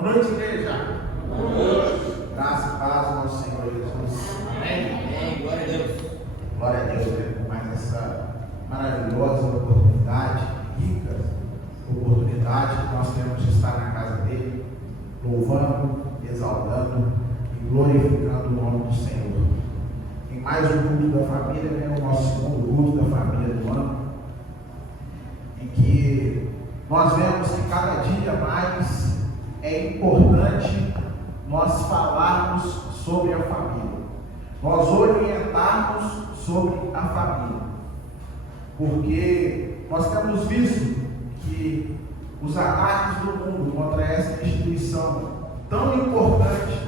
Boa noite, igreja. Boa noite. Graças e paz ao nosso Senhor Jesus. Amém. Amém. Glória a Deus. Glória a Deus por mais essa maravilhosa oportunidade, rica oportunidade que nós temos de estar na casa dele, louvando, exaltando e glorificando o nome do Senhor. Em mais um culto da família, né, o nosso segundo culto da família do ano, em que nós vemos que cada dia mais é importante nós falarmos sobre a família, nós orientarmos sobre a família, porque nós temos visto que os ataques do mundo contra essa instituição tão importante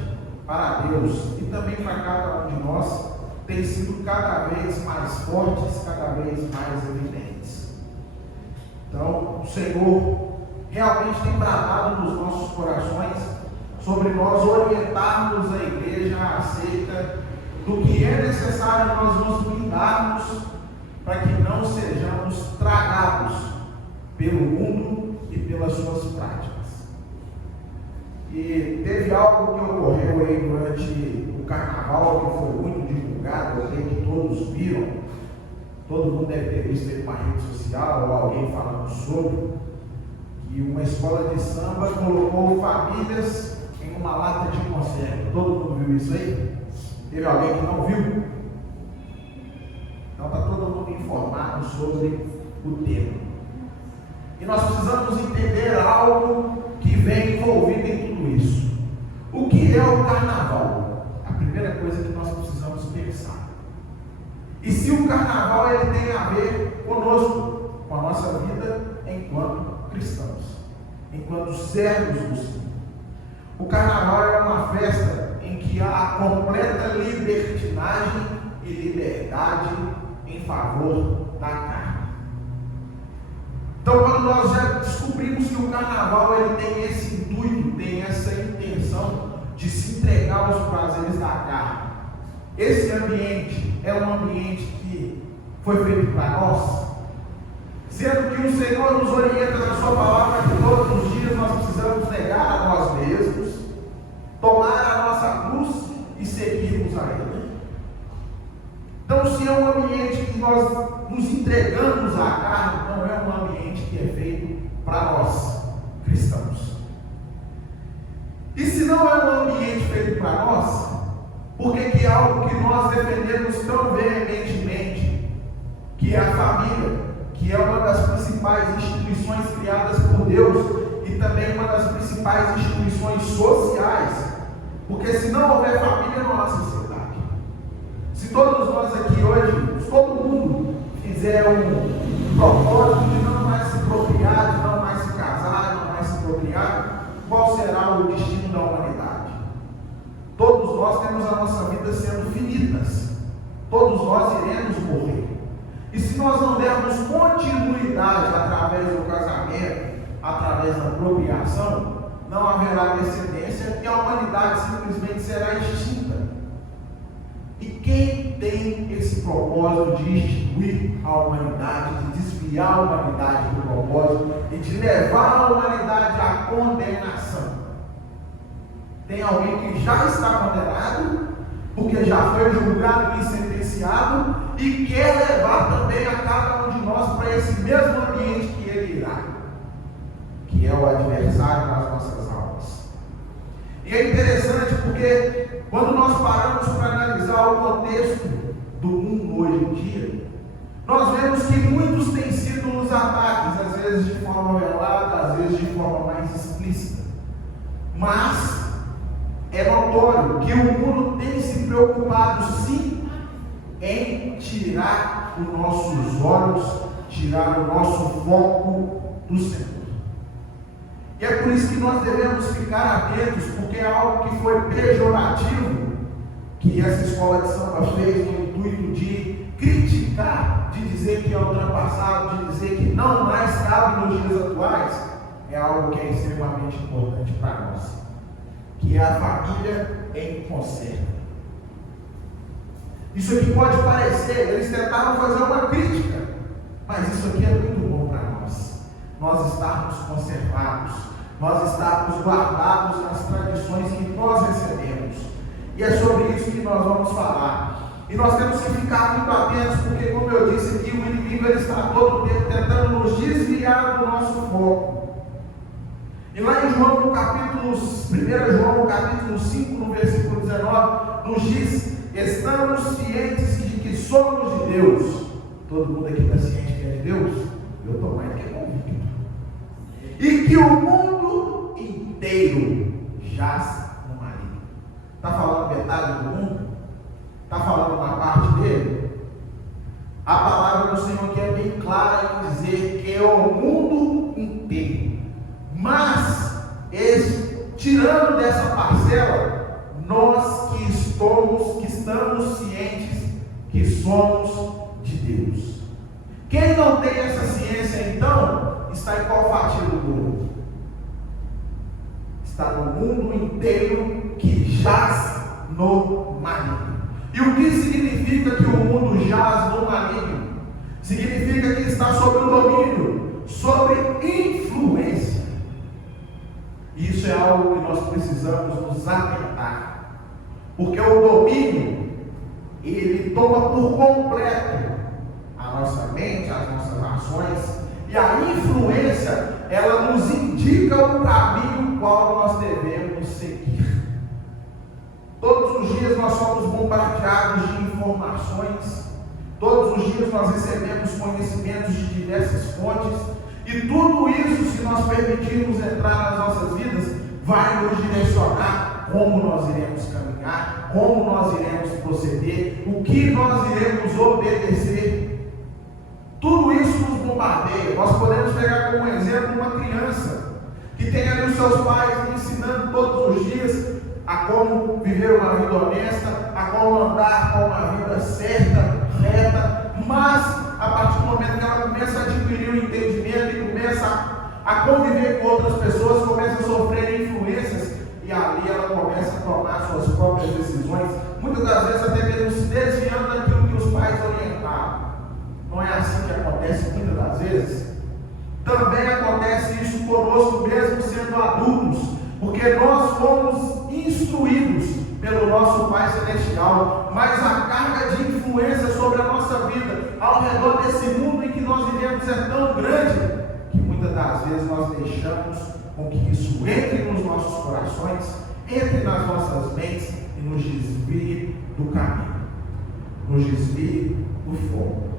para Deus e também para cada um de nós têm sido cada vez mais fortes, cada vez mais evidentes. Então, o Senhor realmente tem bradado nos nossos corações sobre nós orientarmos a igreja acerca do que é necessário nós nos cuidarmos para que não sejamos tragados pelo mundo e pelas suas práticas. E teve algo que ocorreu aí durante o carnaval, que foi muito divulgado, eu sei que todos viram, todo mundo deve ter visto em uma rede social ou alguém falando sobre, que uma escola de samba colocou famílias em uma lata de conserva. Todo mundo viu isso aí? Teve alguém que não viu? Então está todo mundo informado sobre o tema. E nós precisamos entender algo que vem envolvido em tudo isso. O que é o carnaval? A primeira coisa que nós precisamos pensar. E se o carnaval ele tem a ver conosco, com a nossa vida enquanto cristãos, enquanto servos do Senhor. O carnaval é uma festa em que há a completa libertinagem e liberdade em favor da carne. Então, quando nós já descobrimos que o carnaval ele tem esse intuito, tem essa intenção de se entregar aos prazeres da carne, esse ambiente é um ambiente que foi feito para nós, sendo que o Senhor nos orienta na sua palavra que todos os dias nós precisamos negar a nós mesmos, tomar a nossa cruz e seguirmos a Ele. Então, se é um ambiente que nós nos entregamos à carne, não é um ambiente que é feito para nós, cristãos. E se não é um ambiente feito para nós, por que é algo que nós defendemos tão veementemente, que é a família, que é uma das principais instituições criadas por Deus e também uma das principais instituições sociais, porque se não houver família, não há sociedade. Se todos nós aqui hoje, se todo mundo fizer um propósito de não mais se procriar, de não mais se casar, de não mais se procriar, qual será o destino da humanidade? Todos nós temos a nossa vida sendo finitas, todos nós iremos morrer. E se nós não dermos continuidade através do casamento, através da procriação, não haverá descendência e a humanidade simplesmente será extinta. E quem tem esse propósito de extinguir a humanidade, de desviar a humanidade do propósito e de levar a humanidade à condenação? Tem alguém que já está condenado, porque já foi julgado e sentenciado, e quer levar também a cada um de nós para esse mesmo ambiente que ele irá, que é o adversário das nossas almas. E é interessante porque quando nós paramos para analisar o contexto do mundo hoje em dia, nós vemos que muitos têm sido os ataques, às vezes de forma velada, às vezes de forma mais explícita, mas é notório que o mundo tem se preocupado sim em tirar os nossos olhos, tirar o nosso foco do Senhor. E é por isso que nós devemos ficar atentos, porque é algo que foi pejorativo, que essa escola de samba fez no intuito de criticar, de dizer que é ultrapassado, de dizer que não mais cabe nos dias atuais, é algo que é extremamente importante para nós, que é a família em conserva. Isso aqui pode parecer, eles tentaram fazer uma crítica, mas isso aqui é muito bom para nós estarmos conservados, nós estarmos guardados nas tradições que nós recebemos. E é sobre isso que nós vamos falar. E nós temos que ficar muito atentos, porque, como eu disse aqui, o inimigo ele está todo o tempo tentando nos desviar do nosso foco. E lá em João, no capítulo 1 João, no capítulo 5, no versículo 19, nos diz: estamos cientes de que somos de Deus. Todo mundo aqui está ciente que é de Deus? Eu estou mais que convicto. E que o mundo inteiro jaz no maligno. Está falando metade do mundo? Está falando uma parte dele? A palavra do Senhor aqui é bem clara em dizer que é o mundo inteiro. Mas, tirando dessa parcela, nós que estamos cientes que somos de Deus. Quem não tem essa ciência, então, está em qual fatia do mundo? Está no mundo inteiro que jaz no maligno. E o que significa que o mundo jaz no maligno? Significa que está sob o domínio, sob influência. Isso é algo que nós precisamos nos atentar, porque o domínio ele toma por completo a nossa mente, as nossas ações, e a influência ela nos indica o caminho qual nós devemos seguir. Todos os dias nós somos bombardeados de informações, todos os dias nós recebemos conhecimentos de diversas fontes, e tudo isso, se nós permitirmos entrar nas nossas vidas, vai nos direcionar como nós iremos caminhar, como nós iremos proceder, o que nós iremos obedecer. Tudo isso nos bombardeia. Nós podemos pegar como exemplo uma criança que tem ali os seus pais ensinando todos os dias a como viver uma vida honesta, a como andar com uma vida certa, reta, mas a partir do momento que ela começa a adquirir o entendimento e começa a conviver com outras pessoas, começa a sofrer influências, e ali ela começa a tomar suas próprias decisões, muitas das vezes até mesmo se desviando daquilo que os pais orientavam. Não é assim que acontece muitas das vezes? Também acontece isso conosco mesmo sendo adultos, porque nós fomos instruídos pelo nosso Pai Celestial, mas a carga de influência sobre a nossa vida, ao redor desse mundo em que nós vivemos, é tão grande, que muitas das vezes nós deixamos com que isso entre nos nossos corações, entre nas nossas mentes e nos desvie do caminho, nos desvie do fogo.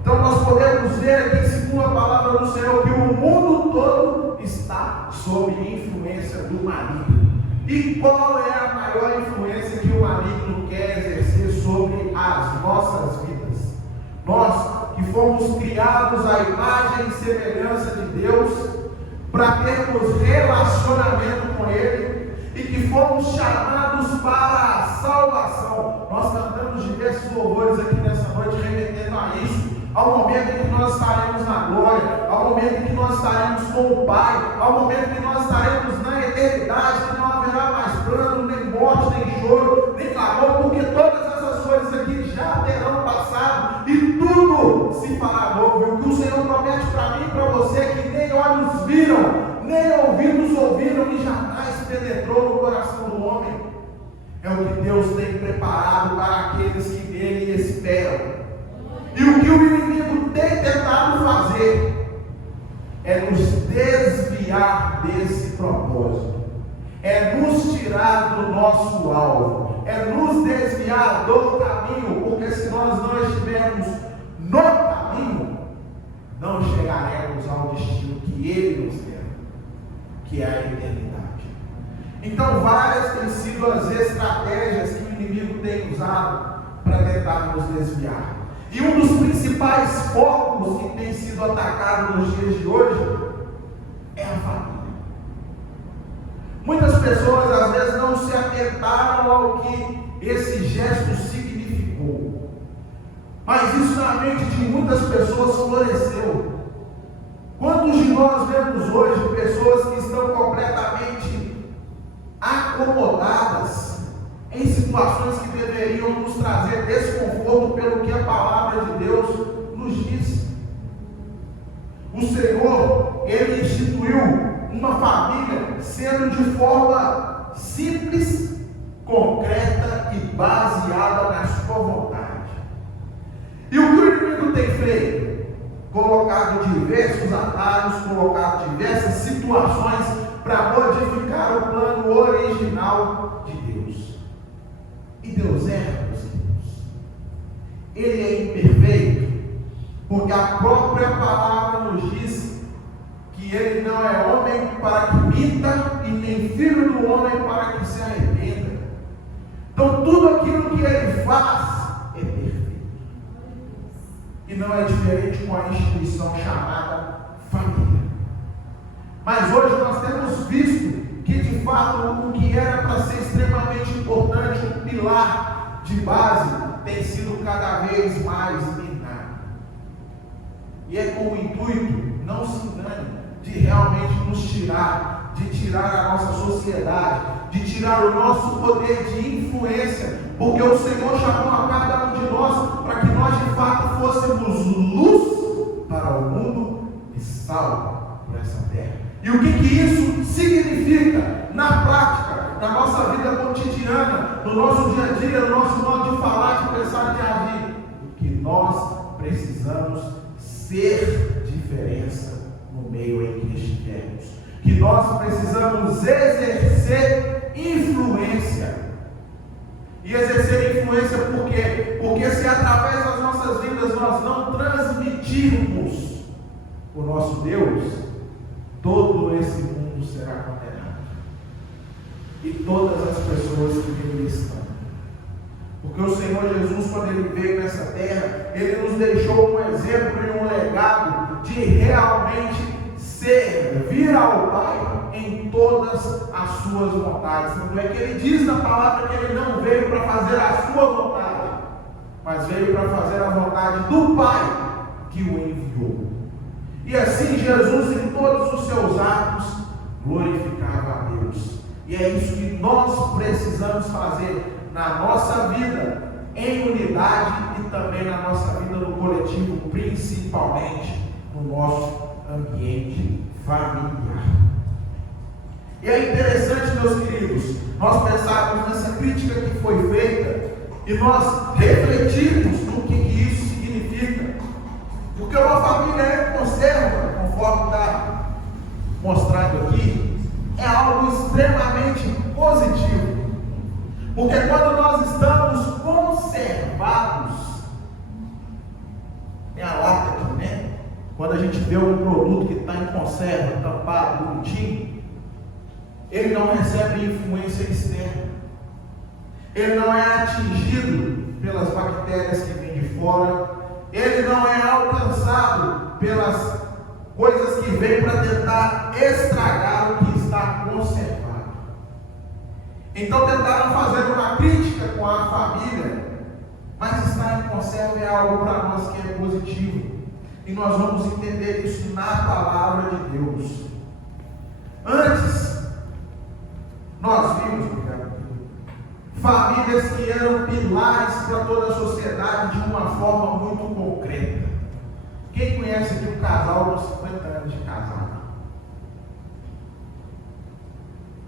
Então nós podemos ver aqui, segundo a palavra do Senhor, que o mundo todo está sob influência do maligno. E qual é a maior influência que o maligno quer exercer sobre as nossas vidas? Nós que fomos criados à imagem e semelhança de Deus, para termos relacionamento com Ele, e que fomos chamados para a salvação. Nós cantamos diversos louvores aqui nessa noite, remetendo a isso, ao momento em que nós estaremos na glória, ao momento em que nós estaremos com o Pai, ao momento em que nós estaremos na eternidade, que não haverá mais pranto, nem morte, nem choro, nem clamor, porque todas essas coisas aqui já terão passado e tudo se fará novo. E o que o Senhor promete para mim e para você é que nem olhos viram, nem ouvidos ouviram e jamais penetrou no coração do homem. É o que Deus tem preparado para aqueles que nele esperam. E o que o inimigo tem tentado fazer é nos desviar desse propósito, é nos tirar do nosso alvo, é nos desviar do caminho, porque se nós não estivermos no caminho, não chegaremos ao destino que Ele nos deu, que é a eternidade. Então várias têm sido as estratégias que o inimigo tem usado para tentar nos desviar. E um dos principais focos que tem sido atacado nos dias de hoje é a família. Muitas pessoas às vezes não se atentaram ao que esse gesto significou, mas isso na mente de muitas pessoas floresceu. Quantos de nós vemos hoje pessoas que estão completamente acomodadas em situações que deveriam nos trazer desconforto pelo que a palavra de Deus nos diz? O Senhor, Ele instituiu uma família sendo de forma simples, concreta e baseada na sua vontade. E o que o inimigo tem feito? Colocado diversos atalhos, colocado diversas situações para modificar o plano original de Deus. E Deus erra, meus irmãos. Ele é imperfeito, porque a própria palavra nos diz que ele não é homem para que minta e nem filho do homem para que se arrependa. Então tudo aquilo que ele faz é perfeito. E não é diferente com a instituição chamada família. Mas hoje nós temos visto que de fato o que era para ser extremamente importante, um pilar de base, tem sido cada vez mais minado. E é com o intuito, não se engane, de realmente nos tirar, de tirar a nossa sociedade, de tirar o nosso poder de influência, porque o Senhor chamou a cada um de nós para que nós de fato fôssemos luz para o mundo e sal por essa terra. E o que isso significa na prática, na nossa vida cotidiana, no nosso dia a dia, no nosso modo de falar, de pensar, de agir? O que nós precisamos ser diferença no meio em que estivermos, que nós precisamos exercer influência. E exercer influência por quê? Porque se através das nossas vidas nós não transmitirmos o nosso Deus, todo esse mundo será condenado. E todas as pessoas que nele estão. Porque o Senhor Jesus, quando ele veio nessa terra, ele nos deixou um exemplo e um legado de realmente servir ao Pai em todas as suas vontades. Não é que ele diz na palavra que ele não veio para fazer a sua vontade, mas veio para fazer a vontade do Pai que o enviou. E assim Jesus, em todos os seus atos, glorificava a Deus. E é isso que nós precisamos fazer na nossa vida, em unidade, e também na nossa vida no coletivo, principalmente no nosso ambiente familiar. E é interessante, meus queridos, nós pensarmos nessa crítica que foi feita e nós refletirmos no que isso significa. Porque uma família conserva, conforme está mostrado aqui, é algo extremamente positivo. Porque quando nós estamos conservados, tem a lata aqui, né? Quando a gente vê um produto que está em conserva, tampado, bonitinho, ele não recebe influência externa. Ele não é atingido pelas bactérias que vêm de fora. Ele não é alcançado pelas coisas que vêm para tentar estragar o que está conservado. Então tentaram fazer uma crítica com a família, mas estar em conserva é algo para nós que é positivo. E nós vamos entender isso na palavra de Deus. Antes, nós vimos, famílias que eram pilares para toda a sociedade de uma forma muito concreta. Quem conhece aqui um casal com 50 anos de casado?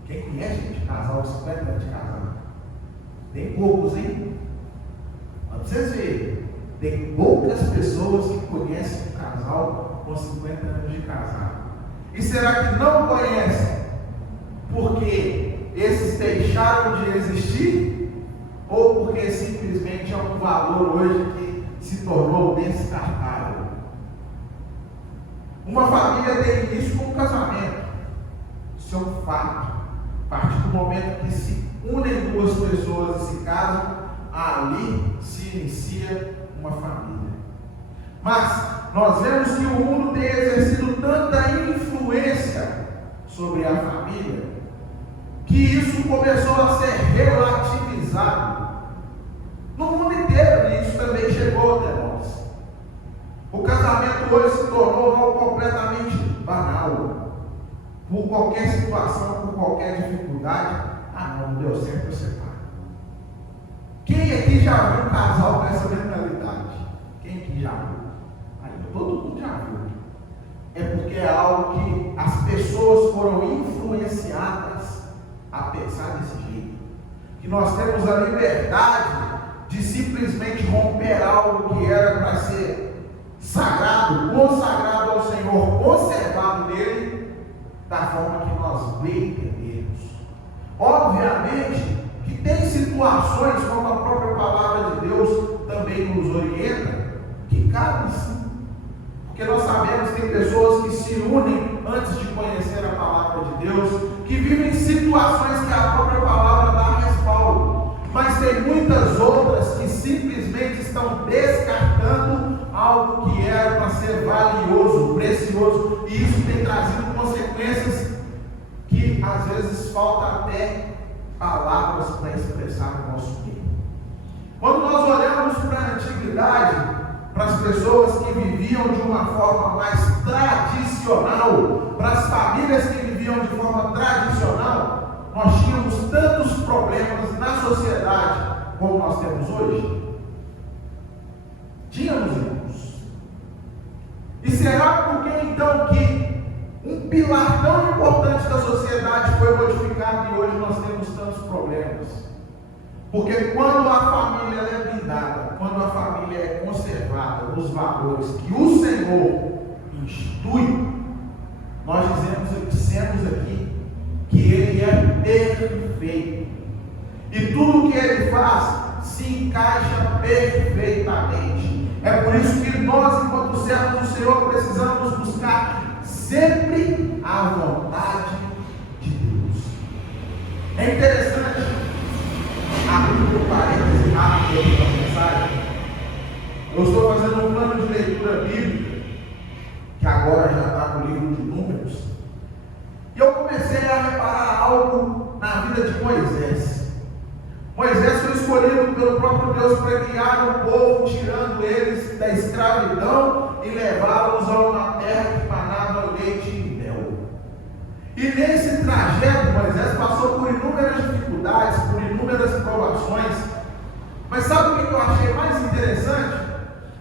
Quem conhece, gente, casal com 50 anos de casado? Tem poucos, hein? Para vocês verem, tem poucas pessoas que conhecem um casal com 50 anos de casado. E será que não conhecem porque esses deixaram de existir? Ou porque simplesmente é um valor hoje que se tornou descartável? Uma família tem início com um casamento. Isso é um fato. A partir do momento que se unem duas pessoas e se casam, ali se inicia uma família. Mas nós vemos que o mundo tem exercido tanta influência sobre a família, que isso começou a ser relativizado no mundo inteiro, e isso também chegou até nós. O casamento hoje se tornou algo completamente banal. Por qualquer situação, por qualquer dificuldade, não deu certo, eu separo. Quem aqui já viu um casal com essa mentalidade? Quem aqui já viu? Aí, todo mundo já viu. é porque é algo que as pessoas foram influenciadas a pensar desse jeito. Que nós temos a liberdade de simplesmente romper algo que era para ser sagrado, consagrado ao Senhor, conservado nele, da forma que nós bem entendemos. Obviamente que tem situações, como a própria palavra de Deus também nos orienta, que cabe sim. Porque nós sabemos que tem pessoas que se unem antes de conhecer a palavra de Deus, que vivem situações que a própria palavra dá respaldo. Mas tem muitas outras que simplesmente estão descartando algo que era para ser valioso, precioso, e isso tem trazido consequências que às vezes falta até palavras para expressar o nosso meio. Quando nós olhamos para a antiguidade, para as pessoas que viviam de uma forma mais tradicional, para as famílias que viviam de forma tradicional, nós tínhamos tantos problemas na sociedade como nós temos hoje. Tínhamos, irmãos. E será por que então que um pilar tão importante da sociedade foi modificado e hoje nós temos tantos problemas? Porque quando a família é blindada, quando a família é conservada nos valores que o Senhor institui, nós dissemos aqui que Ele é perfeito. E tudo que Ele faz se encaixa perfeitamente. É por isso que nós, enquanto servos do Senhor, precisamos buscar sempre a vontade de Deus. É interessante, abrindo um parêntese rápido aqui na mensagem, eu estou fazendo um plano de leitura bíblica, que agora já está no livro de Números, e eu comecei a reparar algo na vida de Moisés. Moisés foi escolhido pelo próprio Deus para guiar o povo, tirando eles da escravidão e levá-los a uma terra que manava leite e mel. E nesse trajeto, Moisés passou por inúmeras dificuldades, por inúmeras provações. Mas sabe o que eu achei mais interessante?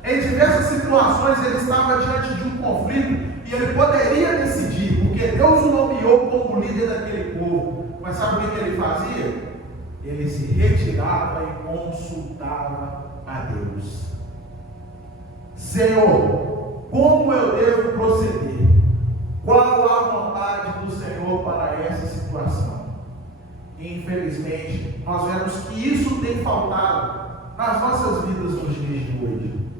Em diversas situações ele estava diante de um conflito e ele poderia decidir, porque Deus o nomeou como líder daquele povo. Mas sabe o que ele fazia? Ele se retirava e consultava a Deus. Senhor, como eu devo proceder? Qual a vontade do Senhor para essa situação? E, infelizmente, nós vemos que isso tem faltado nas nossas vidas nos dias de hoje.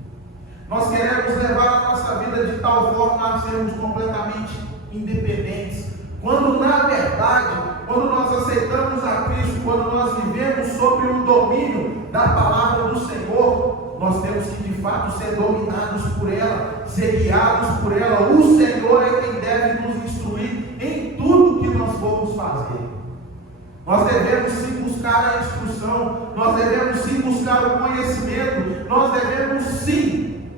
Nós queremos levar a nossa vida de tal forma a sermos completamente independentes, quando na verdade, quando nós aceitamos a Cristo, quando nós vivemos sob o domínio da palavra do Senhor, nós temos que de fato ser dominados por ela, ser guiados por ela. O Senhor é quem deve nos instruir em tudo que nós formos fazer. Nós devemos sim buscar a instrução, nós devemos sim buscar o conhecimento, nós devemos sim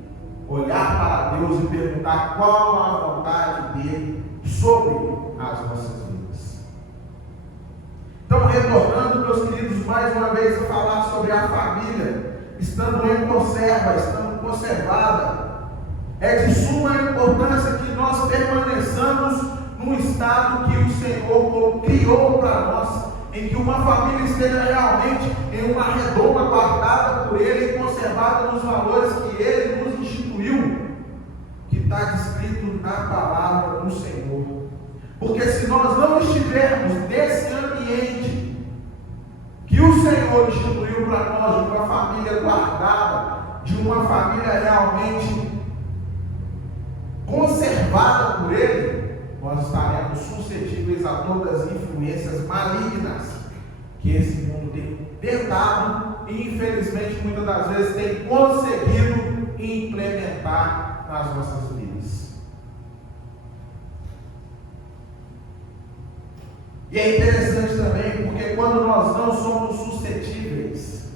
olhar para Deus e perguntar qual a vontade dele sobre as nossas vidas. Então, retornando, meus queridos, mais uma vez a falar sobre a família, estando em conserva, estando conservada, é de suma importância que nós permaneçamos no estado que o Senhor criou para nós, em que uma família esteja realmente em uma redoma guardada por Ele e conservada nos valores que Ele nos instituiu, que está descrito na palavra do Senhor. Porque se nós não estivermos nesse ambiente que o Senhor instituiu para nós, de uma família guardada, de uma família realmente conservada por Ele, nós estaremos suscetíveis a todas as influências malignas que esse mundo tem tentado e infelizmente muitas das vezes tem conseguido implementar nas nossas vidas. E é interessante também porque quando nós não somos suscetíveis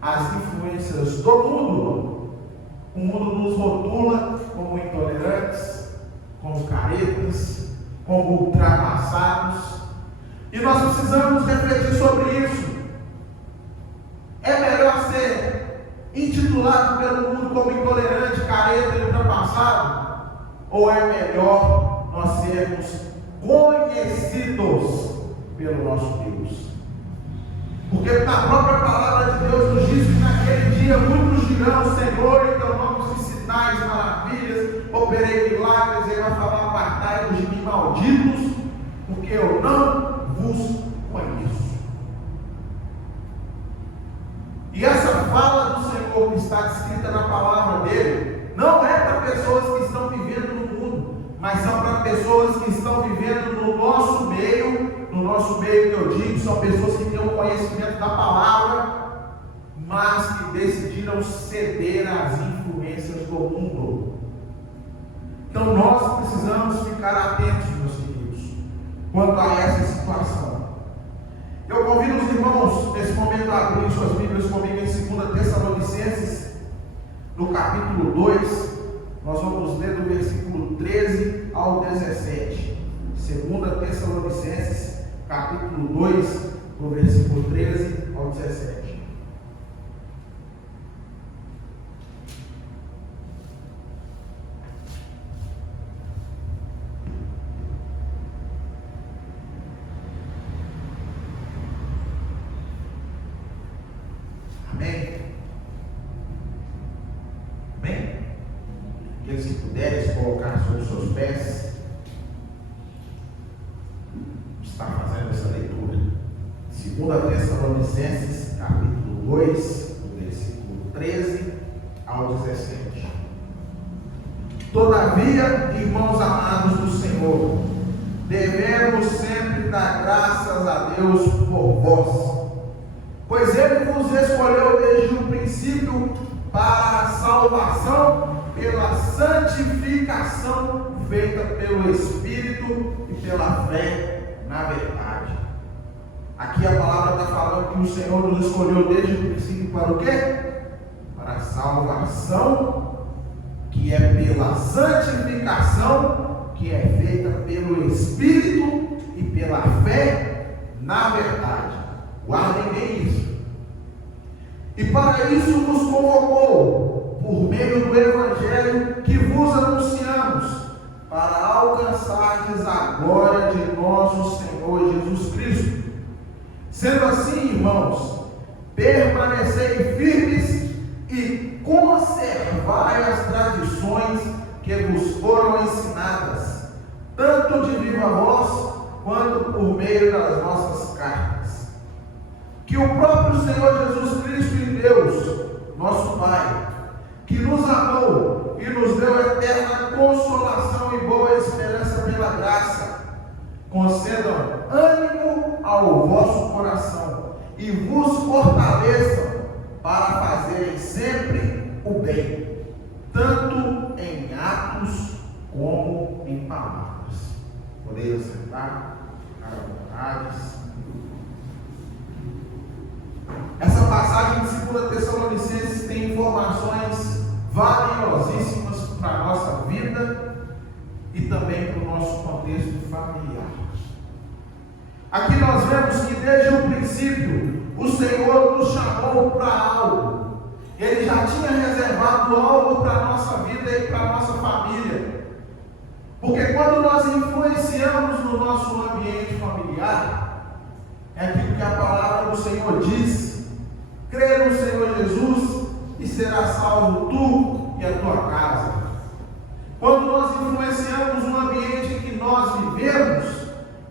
às influências do mundo, o mundo nos rotula como intolerantes, como caretas, como ultrapassados, e nós precisamos refletir sobre isso. É melhor ser intitulado pelo mundo como intolerante, careta e ultrapassado, Ou é melhor nós sermos conhecidos pelo nosso Deus? Porque na própria palavra de Deus nos diz que naquele dia muitos dirão: Senhor, em teu nome fiz sinais, maravilhas, operei milagres. Ele vai falar: apartai-vos de mim, malditos, porque eu não vos conheço. E essa fala do Senhor que está descrita na palavra dele não é para pessoas que estão vivendo no mundo, mas são para pessoas que estão vivendo no nosso meio. No nosso meio, que eu digo, são pessoas que têm o conhecimento da palavra, mas que decidiram ceder às influências do mundo. Então nós precisamos ficar atentos, meus queridos, quanto a essa situação. Eu convido os irmãos, nesse momento, a abrir suas Bíblias comigo em 2 Tessalonicenses, no capítulo 2, nós vamos ler do versículo 13 ao 17. 2 Tessalonicenses, capítulo 2, do versículo 13 ao 17. Amém? Amém? Aqueles que puderem colocar sobre os seus pés, está fazendo essa leitura. 2 Tessalonicenses, capítulo 2, do versículo 13 ao 17. Todavia, irmãos amados do Senhor, devemos sempre dar graças a Deus por vós, pois Ele vos escolheu desde o princípio para a salvação pela santificação feita pelo Espírito e pela fé na verdade. Aqui a palavra está falando que o Senhor nos escolheu desde o princípio para o quê? Para a salvação, que é pela santificação, que é feita pelo Espírito e pela fé na verdade. Guardem bem isso. E para isso nos convocou, por meio do Evangelho que vos anunciamos, para alcançardes a glória de nosso Senhor Jesus Cristo. Sendo assim, irmãos, permanecei firmes e conservai as tradições que vos foram ensinadas, tanto de viva voz, quanto por meio das nossas cartas. Que o próprio Senhor Jesus Cristo e Deus, nosso Pai, que nos amou e nos deu eterna consolação e boa esperança pela graça, concedam ânimo ao vosso coração e vos fortaleçam para fazerem sempre o bem, tanto em atos como em palavras. Podeis sentar, ficar à vontade. Essa passagem de 2 Tessalonicenses tem informações valiosíssimas para a nossa vida e também para o nosso contexto familiar. Aqui nós vemos que desde o princípio o Senhor nos chamou para algo. Ele já tinha reservado algo para a nossa vida e para a nossa família. Porque quando nós influenciamos no nosso ambiente familiar, é aquilo que a palavra do Senhor diz: crê no Senhor Jesus e será salvo tu e a tua casa. Quando nós influenciamos no ambiente em que nós vivemos,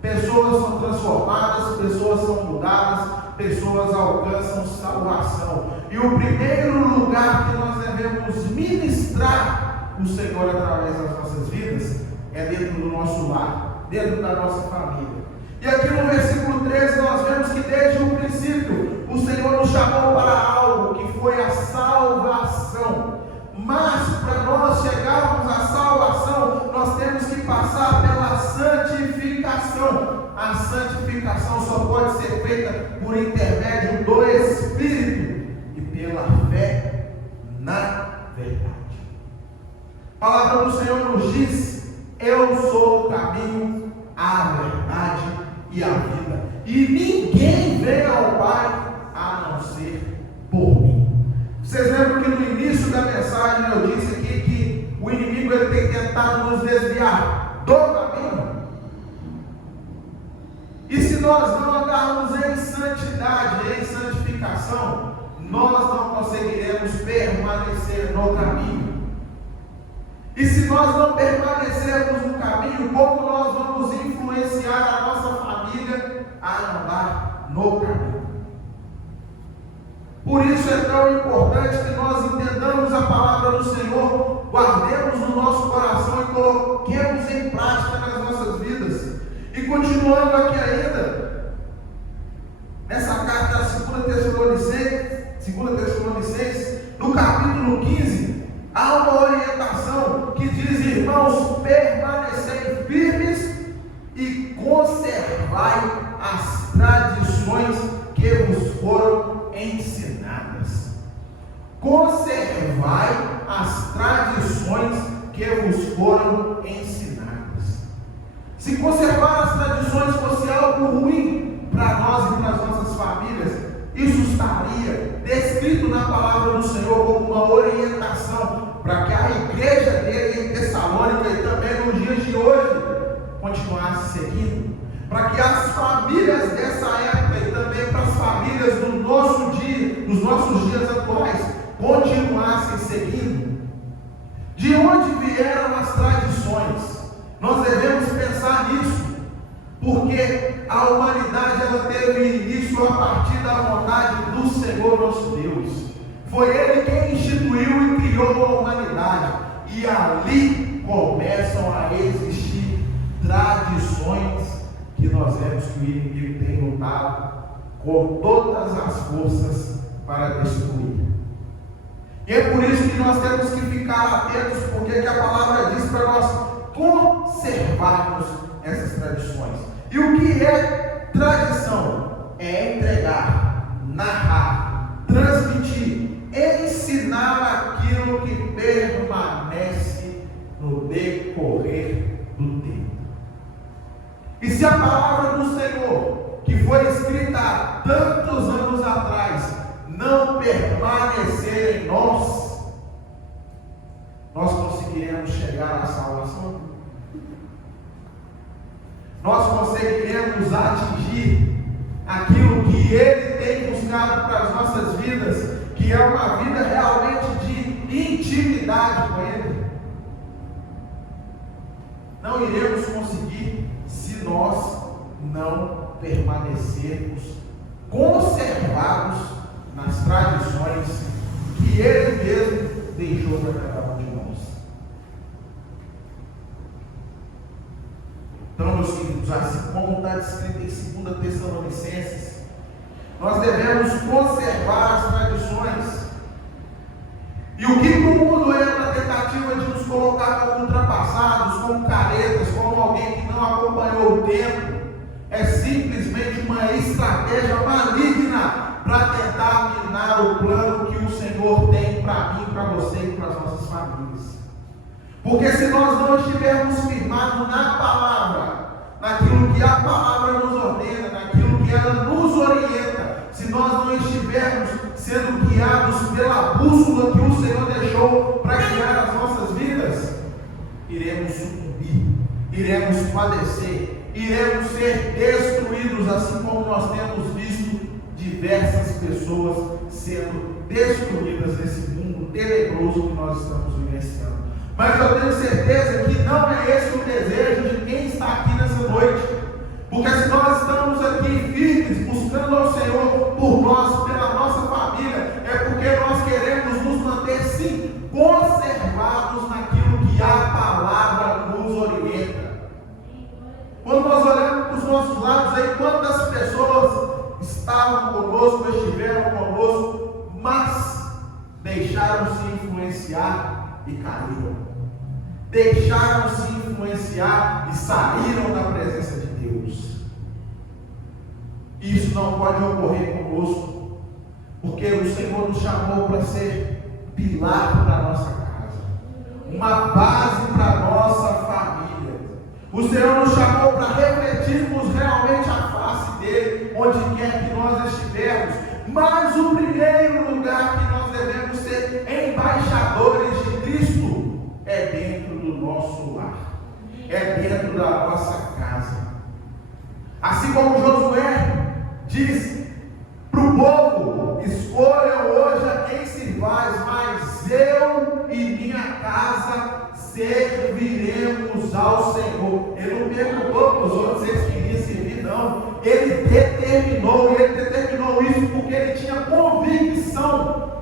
pessoas são transformadas, pessoas são mudadas, pessoas alcançam salvação. E o primeiro lugar que nós devemos ministrar o Senhor através das nossas vidas é dentro do nosso lar, dentro da nossa família. E aqui no versículo 13 nós vemos que desde o princípio o Senhor nos chamou para algo que foi a salvação. Mas para nós chegarmos à salvação, nós temos que passar pela santificação. A santificação só pode ser feita por intermédio do Espírito e pela fé na verdade. A palavra do Senhor nos diz: eu sou o caminho, a verdade e a vida, e ninguém vem ao Pai a não ser por mim. Vocês lembram que no início da mensagem eu disse aqui que o inimigo ele tem tentado nos desviar do caminho. E se nós não andarmos em santidade, em santificação, nós não conseguiremos permanecer no caminho. E se nós não permanecermos no caminho, como nós vamos influenciar a nossa família a andar no caminho? Por isso é tão importante que nós entendamos a palavra do Senhor, guardemos no nosso coração e coloquemos em prática nas nossas vidas. E continuando aqui ainda, nessa carta da 2 Tessalonicenses, no capítulo 15, há uma orientação que diz: irmãos, permanecei firmes e conservai as tradições que vos foram ensinadas. Conservai as tradições que vos foram ensinadas. Se conservar as tradições fosse algo ruim para nós e para as nossas famílias, isso estaria descrito na palavra do Senhor como uma orientação para que a igreja dele em Tessalônica e também nos dias de hoje continuasse seguindo, para que as famílias dessa época e também para as famílias do nosso dia, dos nossos dias atuais, continuassem seguindo. De onde vieram as tradições? Nós devemos pensar nisso, porque a humanidade ela teve início a partir da vontade do Senhor nosso Deus. Foi Ele quem instituiu e criou a humanidade, e ali começam a existir tradições que nós vemos que o inimigo tem lutado com todas as forças para destruir. E é por isso que nós temos que ficar atentos, porque que a palavra diz para nós conservarmos essas tradições. E o que é tradição? É entregar, narrar, transmitir, ensinar aquilo que permanece no decorrer do tempo. E se a palavra do Senhor, que foi escrita há tantos anos atrás, não permanecer em nós conseguiremos chegar à salvação? Nós conseguiremos atingir aquilo que Ele tem buscado para as nossas vidas, que é uma vida realmente de intimidade com Ele? Não iremos conseguir se nós não permanecermos conservados nas tradições que Ele mesmo deixou para cada um de nós. Então, meus queridos, assim como está descrito em 2 Tessalonicenses, nós devemos conservar as tradições. E o que para o mundo é uma tentativa de nos colocar como ultrapassados, como caretas, como alguém que não acompanhou o tempo, é simplesmente uma estratégia maligna para tentar minar o plano que o Senhor tem para mim, para você e para as nossas famílias. Porque se nós não estivermos firmados na palavra, naquilo que a palavra nos ordena, naquilo que ela nos orienta, se nós não estivermos sendo guiados pela bússola que o Senhor deixou para guiar as nossas vidas, iremos sucumbir, iremos padecer, iremos ser destruídos, assim como nós temos visto diversas pessoas sendo destruídas nesse mundo tenebroso que nós estamos vivenciando. Mas eu tenho certeza que não é esse o desejo de quem está aqui nessa noite, porque se nós estamos aqui firmes, buscando ao Senhor por nós, pela nossa família, é porque nós queremos nos manter sim conservados naquilo que a palavra nos orienta. Quando nós olhamos para os nossos lados, aí quantas pessoas estavam conosco, estiveram conosco, mas deixaram-se influenciar e caíram. Deixaram-se influenciar e saíram da presença de Deus. Isso não pode ocorrer conosco, porque o Senhor nos chamou para ser pilar para a nossa casa, uma base para a nossa família. O Senhor nos chamou para refletirmos realmente a face dele, onde quer que nós estivermos. Mas o primeiro lugar que nós devemos ser embaixadores de Cristo é dentro do nosso é dentro da nossa casa. Assim como Josué diz para o povo: escolham hoje a quem servais, mas eu e minha casa serviremos ao Senhor. Ele não perguntou para os outros se eles queriam servir, não. Ele determinou isso porque ele tinha convicção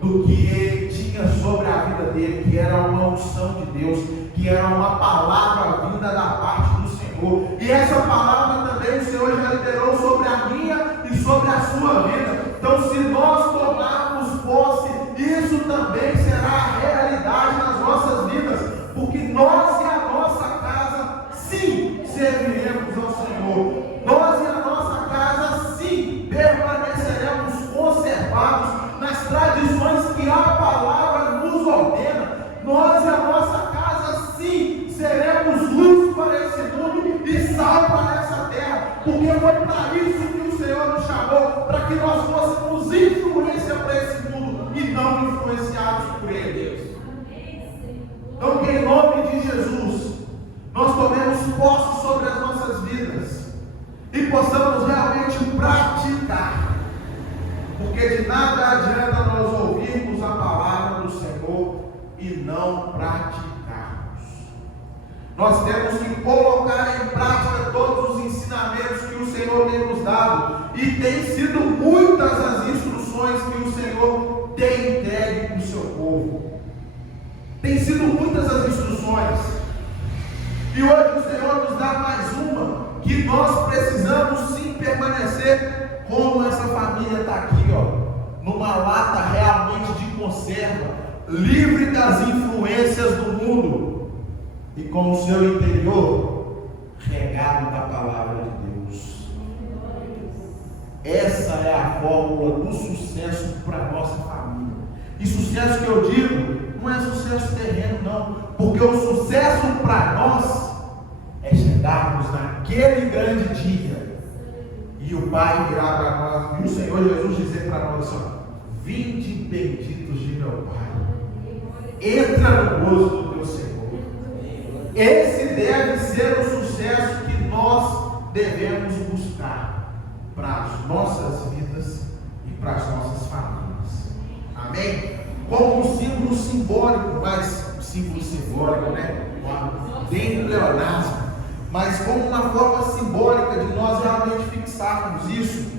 do que ele tinha sobre a vida dele, que era uma unção de Deus, que era uma palavra vinda da parte do Senhor. E essa palavra também o Senhor já liberou sobre a minha e sobre a sua vida. Então, se nós tomarmos posse, isso também será a realidade nas nossas vidas, porque nós e a nossa casa sim serviremos ao Senhor. Nós e a nossa casa sim permaneceremos conservados nas tradições que a palavra nos ordena. Nós e a nossa casa sim seremos luz para esse mundo e sal para essa terra, porque foi para isso que o Senhor nos chamou, para que nós fôssemos influência para esse mundo e não influenciados por ele. Então, que em nome de Jesus nós tomemos posse sobre as nossas vidas e possamos realmente praticar, porque de nada adianta nós ouvirmos a palavra do Senhor e não praticarmos. Nós temos que colocar em prática todos os ensinamentos que o Senhor tem nos dado, e tem sido muitas as instruções que o Senhor tem entregue para o seu povo. Tem sido muitas as instruções, e hoje o Senhor nos dá mais uma, que nós precisamos sim permanecer como essa família está aqui, numa lata realmente de conserva, livre das influências do mundo, e com o seu interior regado da palavra de Deus. Essa é a fórmula do sucesso para a nossa família. E sucesso que eu digo, não é sucesso terreno, não, porque o sucesso para nós é chegarmos naquele grande dia e o Pai virar para nós, e o Senhor Jesus dizer para nós assim: vinde benditos de meu Pai, entra no gozo do teu Senhor. Esse deve ser o sucesso que nós devemos buscar para as nossas vidas e para as nossas famílias. Amém? Como um símbolo simbólico, bem pleonasmo, mas como uma forma simbólica de nós realmente fixarmos isso.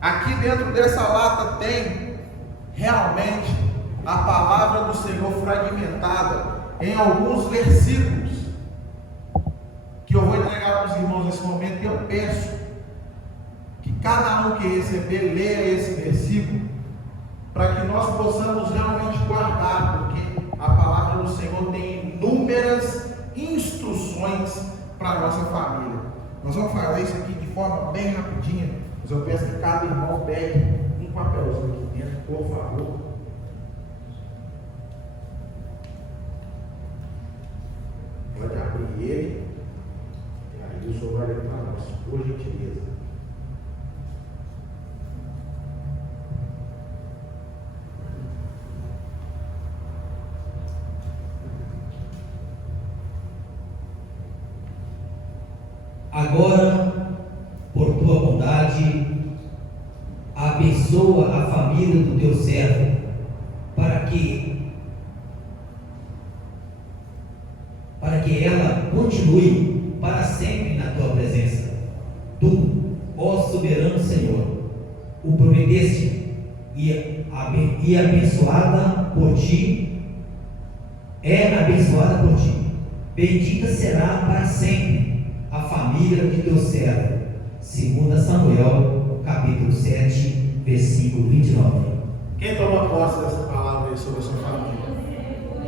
Aqui dentro dessa lata tem realmente a palavra do Senhor fragmentada em alguns versículos, que eu vou entregar para os irmãos nesse momento, e eu peço que cada um que receber leia esse versículo, para que nós possamos realmente guardar, porque a palavra do Senhor tem inúmeras instruções para a nossa família. Nós vamos fazer isso aqui de forma bem rapidinha, mas eu peço que cada irmão pegue um papelzinho aqui dentro, por favor. Pode abrir ele, e aí o Senhor vai ler para nós, por gentileza. Agora, por tua bondade, abençoa a família do teu servo, para que ela continue para sempre na tua presença. Tu, ó soberano Senhor, o prometeste, e abençoada por ti, é abençoada por ti. Bendita será para sempre a família de teu servo. 2 Samuel, capítulo 7, versículo 29. Quem toma posse dessa palavra aí sobre a sua família?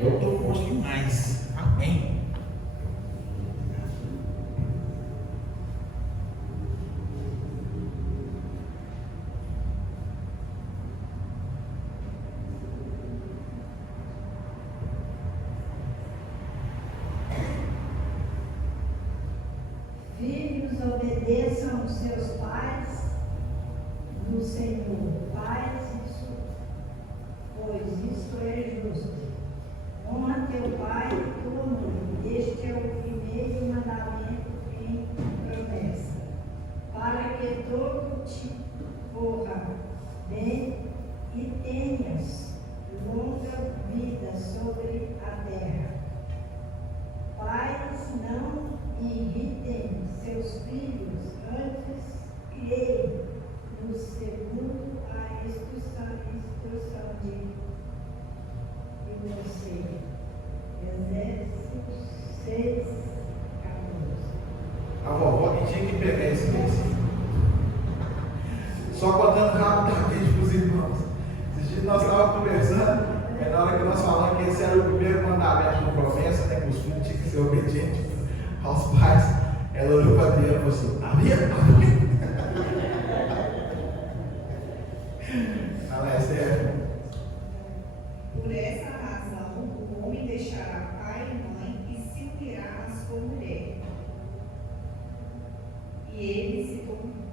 Eu estou posto demais. Amém. Filhos, obedeçam os seus pais no Senhor, pois isto é justo. Honra teu pai e tua mãe. Este é o primeiro mandamento em promessa, para que todo te corra bem e tenhas longa vida sobre a terra. Pais, não irritem seus filhos, antes criem no segundo a instrução de você. Exército 6, 14. A vovó que tinha que pegar esse versículo. Só contando rapidamente para os irmãos. Esses dias nós estávamos conversando, na hora que nós falamos que esse era o primeiro mandamento de promessa, né, que os filhos tinham que ser obedientes aos pais. Ela olhou para Adriana e falou assim: Adriana? Fala, Esther. Por essa razão, o homem deixará pai e mãe e se unirá à sua mulher. E eles se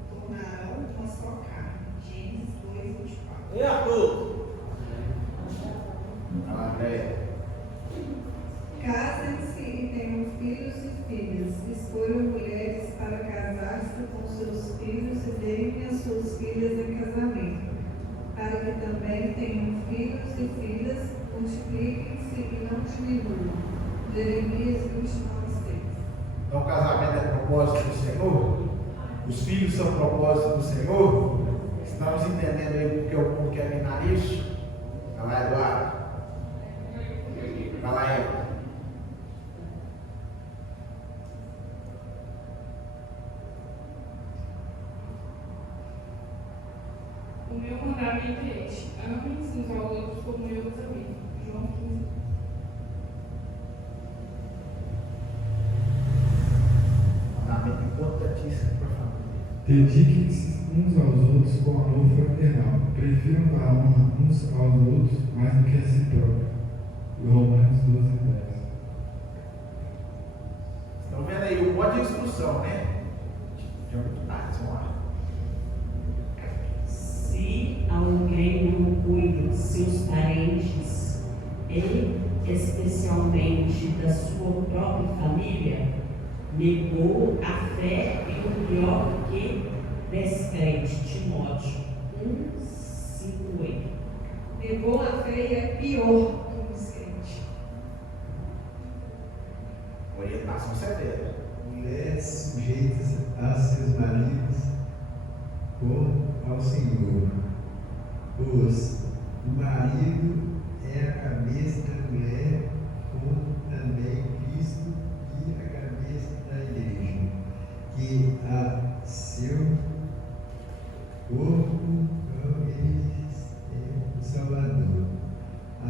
tornarão uma só carne. Gênesis 2:24. E Arthur? Fala, Andréia. Casem-se e tenham filhos e filhas. Escolham mulheres para casar-se com seus filhos e deem as suas filhas em casamento, para que também tenham filhos e filhas, multipliquem-se e não diminuam. Jeremias 29:6. Então o casamento é propósito do Senhor? Os filhos são propósito do Senhor? Estamos entendendo aí porque o mundo quer minar isso? Vai lá, Eduardo. Vai lá, Eva. O meu mandamento é este: amem-se uns aos outros como eu vos amei. João 15. Mandamento importantíssimo para a família. Dediquem-se uns aos outros com amor fraternal. Prefiram a honra uns aos outros mais do que a si próprios. Romanos 12:10. Estão vendo aí um monte de instrução, né? Já muito tarde, vamos lá. Se alguém não cuida de seus parentes e especialmente da sua própria família, negou a fé e o pior que descrente. Timóteo 1:5-8. Negou a fé e é pior que um descrente. Orientação severa. Mulheres sujeitas a seus maridos como ao Senhor, pois o marido é a cabeça da mulher, como também Cristo e a cabeça da igreja, que a seu corpo ele é o Salvador.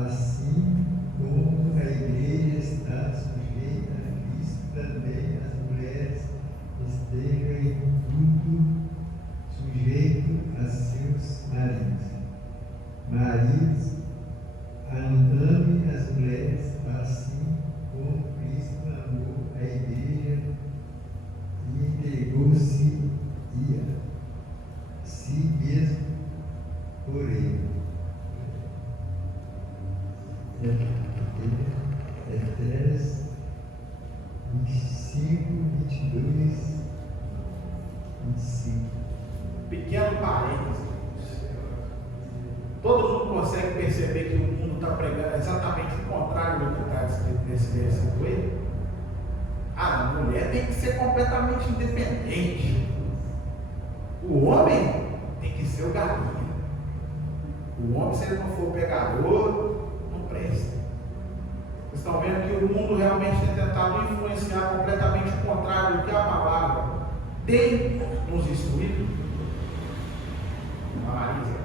Assim como a igreja está sujeita a Cristo, também as mulheres estejam em tudo sujeito a seus maridos. Maridos, amem as mulheres assim como Cristo amou a igreja e entregou-se a si mesmo por ele. Efésios 25:22, 25. Pequeno parênteses. Todo mundo consegue perceber que o mundo está pregando exatamente o contrário do que está escrito nesse versículo aí? A mulher tem que ser completamente independente. O homem tem que ser o galinha. O homem, se ele não for pegador, não presta. Vocês estão vendo que o mundo realmente tem tentado influenciar completamente o contrário do que a palavra tem nos instruído. Marisa.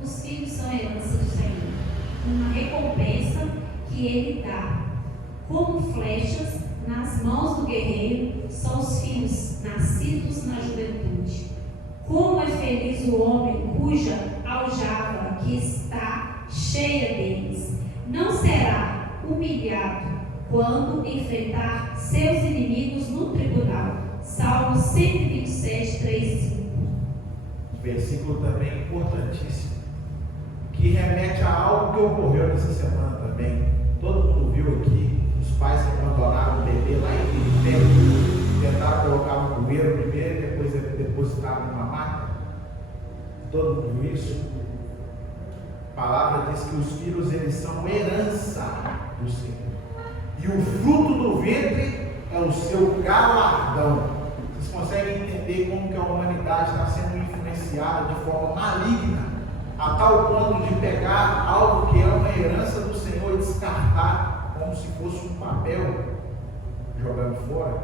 Os filhos são herança do Senhor, uma recompensa que Ele dá. Como flechas nas mãos do guerreiro são os filhos nascidos na juventude. Como é feliz o homem cuja aljava que está cheia deles. Não será humilhado quando enfrentar seus inimigos no tribunal. Salmo 127, 3 e 5. Versículo também importantíssimo. que remete a algo que ocorreu nessa semana também. Todo mundo viu aqui os pais que abandonaram o bebê lá em Filipe, tentaram colocar no bueiro primeiro e depois depositaram numa maca. Todo mundo viu isso? A palavra diz que os filhos, eles são herança do Senhor. E o fruto do ventre é o seu galardão. Vocês conseguem entender como que a humanidade está sendo influenciada de forma maligna, a tal ponto de pegar algo que é uma herança do Senhor e descartar como se fosse um papel, jogando fora?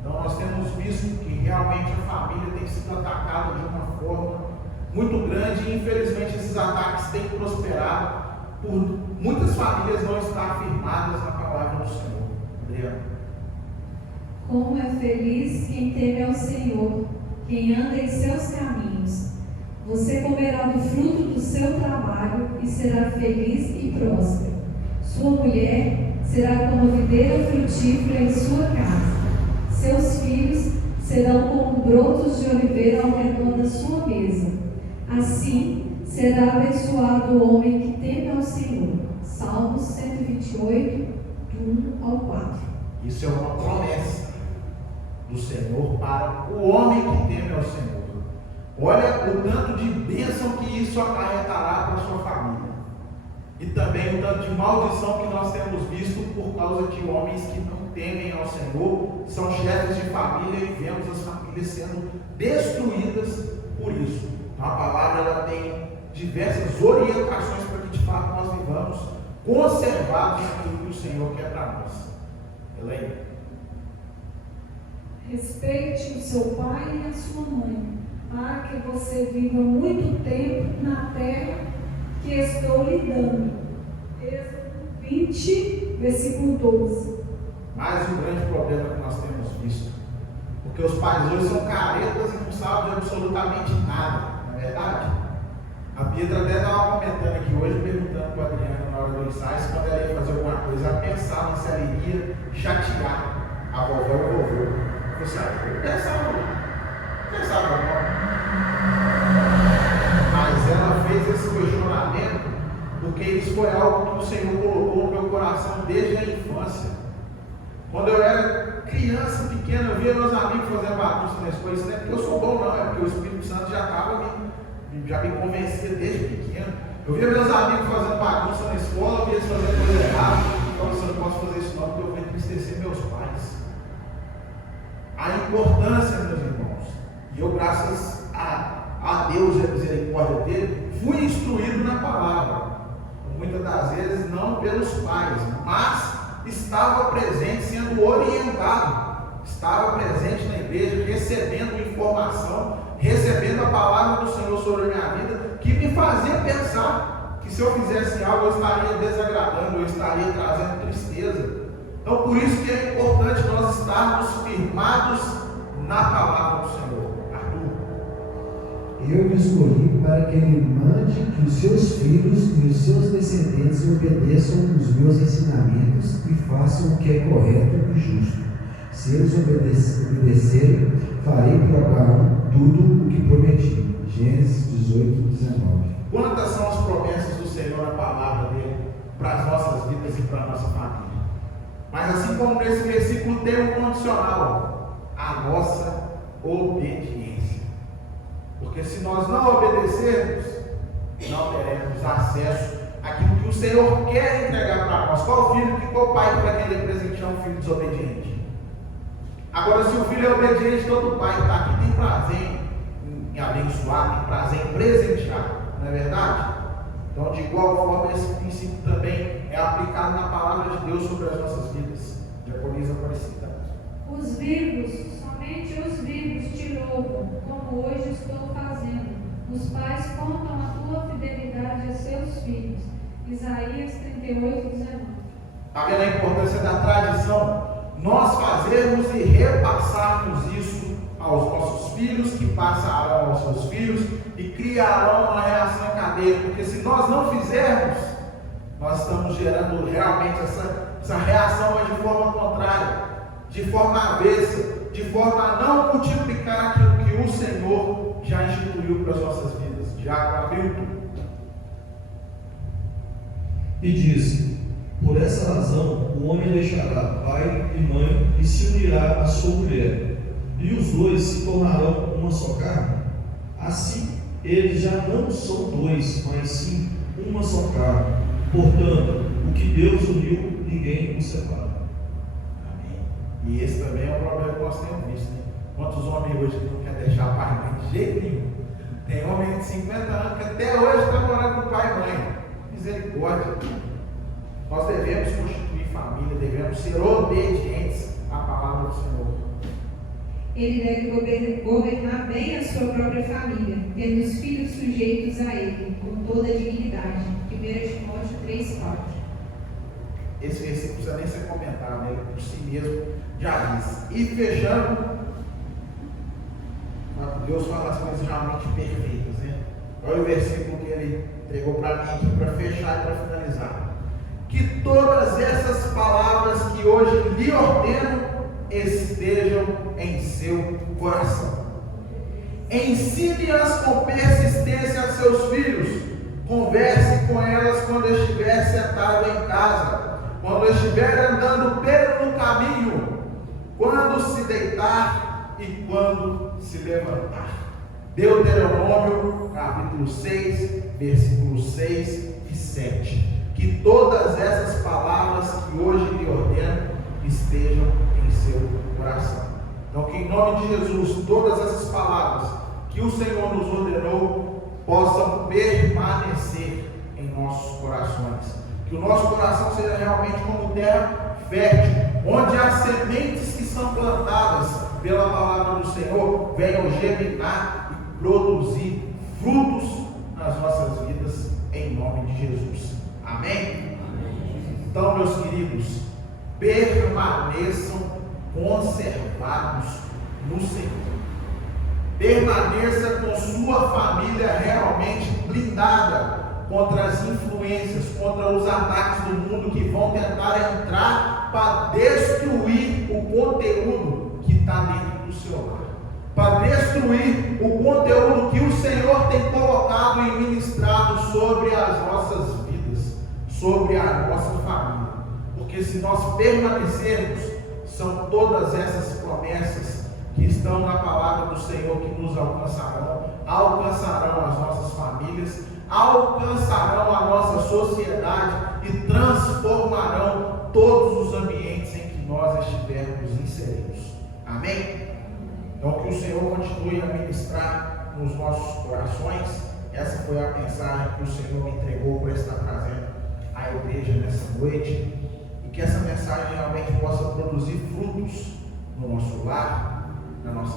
Então nós temos visto que realmente a família tem sido atacada de uma forma muito grande e infelizmente esses ataques têm prosperado por muitas famílias não estar firmadas na palavra do Senhor. Adriano. Como é feliz quem teme ao Senhor, quem anda em seus caminhos. Você comerá do fruto do seu trabalho e será feliz e próspero. Sua mulher será como videira frutífera em sua casa. Seus filhos serão como brotos de oliveira ao redor da sua mesa. Assim será abençoado o homem que teme ao Senhor. Salmos 128, do 1 ao 4. Isso é uma promessa do Senhor para o homem que teme ao Senhor. Olha o tanto de bênção que isso acarretará para a sua família. E também o tanto de maldição que nós temos visto por causa de homens que não temem ao Senhor, são chefes de família e vemos as famílias sendo destruídas por isso. Então, a palavra ela tem diversas orientações para que de fato nós vivamos conservados naquilo que o Senhor quer para nós. Elaine. Respeite o seu pai e a sua mãe, para que você viva muito tempo na terra que estou lhe dando. Êxodo 20, versículo 12. Mais um grande problema que nós temos visto, porque os pais hoje são caretas e não sabem de absolutamente nada, não é verdade? A Pietra até estava comentando aqui hoje, perguntando para a Adriana na hora do ensaio, se quando ela ia fazer alguma coisa, ela pensava se ela iria chatear a vovó ou o vovô. Eu pensava não. Mas ela fez esse questionamento porque isso foi algo que o Senhor colocou no meu coração desde a infância. Quando eu era criança, pequena, eu via meus amigos fazendo bagunça na escola. Isso não é porque eu sou bom, não, é porque o Espírito Santo já me convencia desde pequeno. Eu via meus amigos fazendo bagunça na escola, eu via eles fazendo coisa errada. Então eu não posso fazer isso não, porque eu vou entristecer meus pais. A importância, meus irmãos, e eu, graças a Deus e a misericórdia dele, fui instruído na palavra. Muitas das vezes não pelos pais, mas estava presente, sendo orientado, estava presente na igreja, recebendo informação, recebendo a palavra do Senhor sobre a minha vida, que me fazia pensar que se eu fizesse algo eu estaria desagradando, eu estaria trazendo tristeza. Então por isso que é importante nós estarmos firmados na palavra do Senhor. Eu o escolhi para que ele mande que os seus filhos e os seus descendentes obedeçam os meus ensinamentos e façam o que é correto e justo. Se eles obedecerem, farei para Abraão tudo o que prometi. Gênesis 18, 19. Quantas são as promessas do Senhor na palavra dele para as nossas vidas e para a nossa família? Mas assim como nesse versículo tem um condicional, a nossa obediência. Porque se nós não obedecermos, não teremos acesso àquilo que o Senhor quer entregar para nós. Qual pai que vai querer presentear um filho desobediente? Agora, se o filho é obediente, todo pai que está aqui tem prazer em abençoar, tem prazer em presentear, não é verdade? Então, de igual forma, esse princípio também é aplicado na palavra de Deus sobre as nossas vidas. Diaconisa Aparecida. Os vivos, somente os vivos te louvam, como hoje estou fazendo. Os pais contam a tua fidelidade a seus filhos. Isaías 38, 19. Está vendo a importância da tradição? Nós fazermos e repassarmos isso aos nossos filhos, que passarão aos seus filhos e criarão uma reação em cadeia. Porque se nós não fizermos, nós estamos gerando realmente essa reação, mas de forma contrária, de forma avessa, de forma a não multiplicar aquilo que o Senhor já instituiu para as nossas vidas. Diácono Hamilton. E diz: por essa razão o homem deixará pai e mãe e se unirá à sua mulher, e os dois se tornarão uma só carne. Assim, eles já não são dois, mas sim uma só carne. Portanto, o que Deus uniu, ninguém o separa. Amém. E esse também é um problema que nós temos visto, né? Quantos homens hoje que não querem deixar pai e mãe de jeito nenhum? Tem homem de 50 anos que até hoje está morando com pai e mãe. Misericórdia. Nós devemos constituir família, devemos ser obedientes à palavra do Senhor. Ele deve governar bem a sua própria família, tendo os filhos sujeitos a ele, com toda a dignidade. 1 Timóteo 3,4. Esse versículo não precisa nem ser comentado, né? Por si mesmo já diz. E fechando, Deus fala as coisas realmente perfeitas, né? Olha o versículo que ele entregou para mim aqui para fechar e para finalizar. Que todas essas palavras que hoje lhe ordeno estejam em seu coração. Ensine-as com persistência a seus filhos. Converse com elas quando estiver sentado em casa, quando estiver andando pelo caminho, quando se deitar e quando se levantar. Deuteronômio, capítulo 6, versículos 6 e 7. Que todas essas palavras que hoje lhe ordeno estejam em seu coração. Então, que em nome de Jesus, todas essas palavras que o Senhor nos ordenou possam permanecer em nossos corações. Que o nosso coração seja realmente como terra fértil, onde as sementes que são plantadas pela palavra do Senhor venham germinar e produzir frutos nas nossas vidas, em nome de Jesus. Amém? Então, meus queridos, permaneçam conservados no Senhor. Permaneça com sua família realmente blindada contra as influências, contra os ataques do mundo que vão tentar entrar para destruir o conteúdo que está dentro do seu lar, para destruir o conteúdo que o Senhor tem colocado e ministrado sobre as nossas vidas, sobre a nossa família. Porque se nós permanecermos, são todas essas promessas que estão na palavra do Senhor que nos alcançarão as nossas famílias, alcançarão a nossa sociedade e transformarão todos os ambientes em que nós estivermos inseridos. Amém? Então que o Senhor continue a ministrar nos nossos corações. Essa foi a mensagem que o Senhor me entregou para estar trazendo à igreja nessa noite. E que essa mensagem realmente possa produzir frutos no nosso lar, na nossa